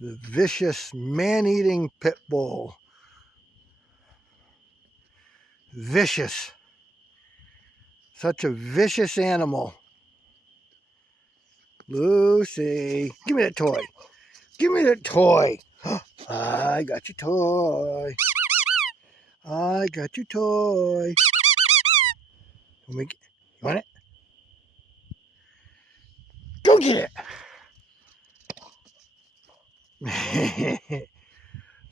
The vicious man-eating pit bull. Vicious. Such a vicious animal. Lucy, give me that toy. Give me that toy. I got your toy. I got your toy. You want it? Go get it.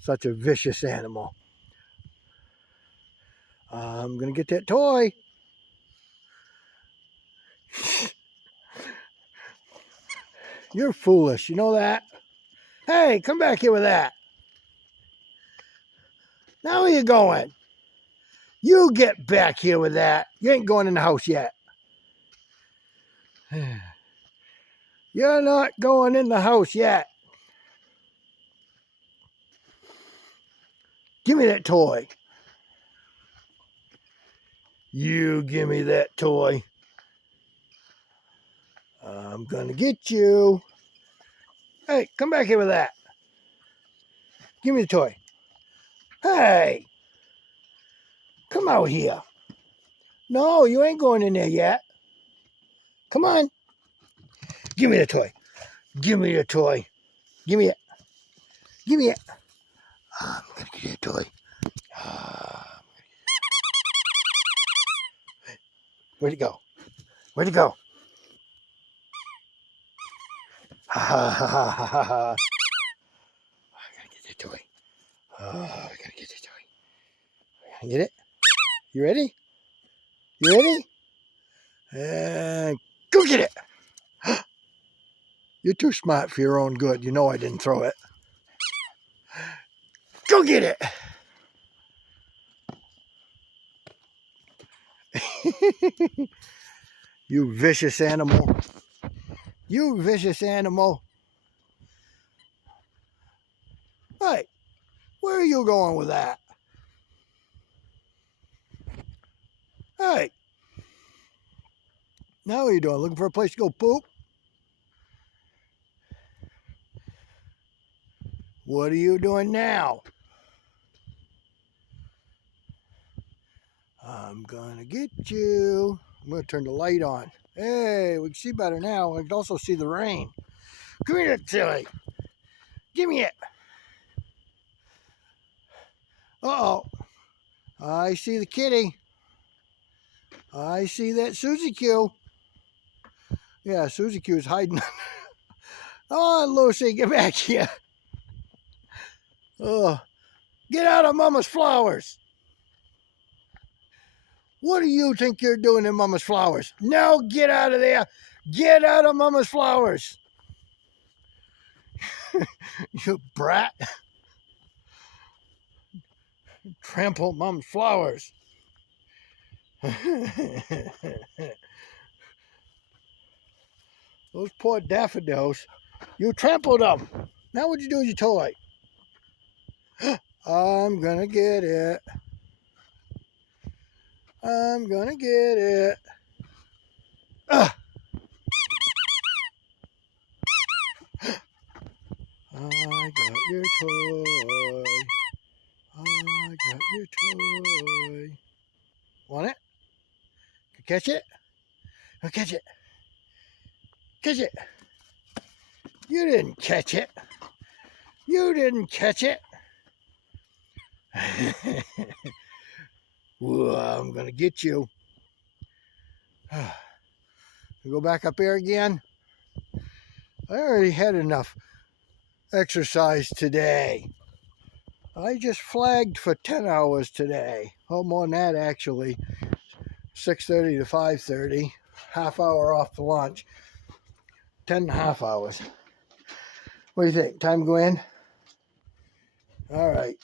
Such a vicious animal. I'm going to get that toy. You're foolish. You know that? Hey, come back here with that. Now where you going? You get back here with that. You ain't going in the house yet. You're not going in the house yet. Give me that toy. You give me that toy. I'm going to get you. Hey, come back here with that. Give me the toy. Hey, come out here. No, you ain't going in there yet. Come on. Give me the toy. Give me the toy. Give me it. Give me it. I'm going to get you a toy. Where'd it go? Where'd it go? Ha ha ha ha ha ha. I gotta get that toy. Oh, I gotta get that toy. Get it? You ready? You ready? And go get it. You're too smart for your own good. You know I didn't throw it. Go get it. You vicious animal. You vicious animal. Hey, where are you going with that? Hey. Now what are you doing? Looking for a place to go poop? What are you doing now? I'm gonna get you. I'm gonna turn the light on. Hey, we can see better now. I can also see the rain. Come here, silly. Give me it. Uh-oh. I see the kitty. I see that Susie Q. Yeah, Susie Q is hiding. Oh, Lucy, get back here. Oh, get out of Mama's flowers. What do you think you're doing in Mama's flowers? No, get out of there. Get out of Mama's flowers. You brat. Trample Mom's flowers. Those poor daffodils. You trampled them. Now what you do with your toy? I'm gonna get it. I'm gonna get it. I got your toy. I got your toy. Want it? Catch it? I'll catch it. Catch it. You didn't catch it. You didn't catch it. Ooh, I'm going to get you. Go back up there again. I already had enough exercise today. I just flagged for 10 hours today. Oh, more than that, actually. 6:30 to 5:30. Half hour off for lunch. 10.5 hours. What do you think? Time to go in? All right.